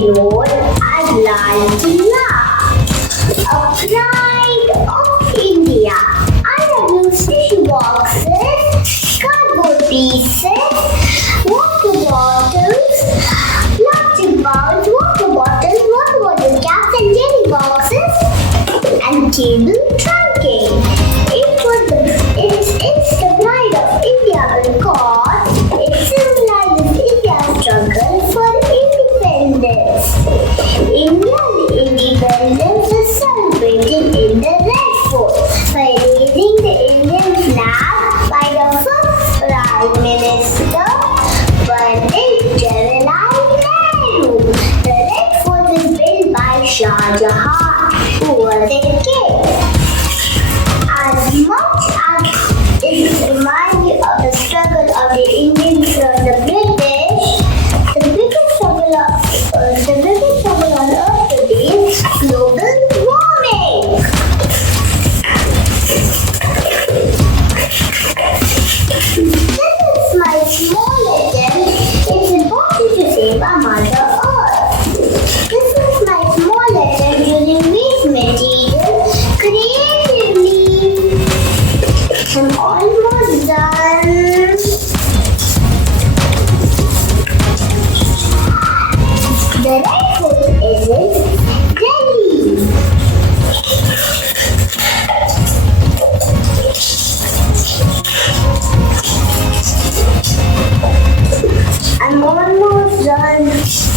known as Lal Killa, a pride of India. I have used tissue boxes, cardboard pieces, water bottles, plastic bowls, water bottles, water bottle caps, and jelly boxes, and cable trunking. It's the pride of India because it symbolizes India's struggle for independence. India's independence is celebrated in the Red Fort by raising the Indian flag by the first Prime Minister, Pandit Jawaharlal Nehru. The Red Fort is built by Shah Jahan, who was a king. As much as it reminds you of the struggle of the Indians from the British, the biggest struggle on earth today is global warming. This is my small legend. It's important to save our Mother Earth. This is my small legend using waste material creatively. I'm almost done. The Red Fort is in Delhi. I'm almost done.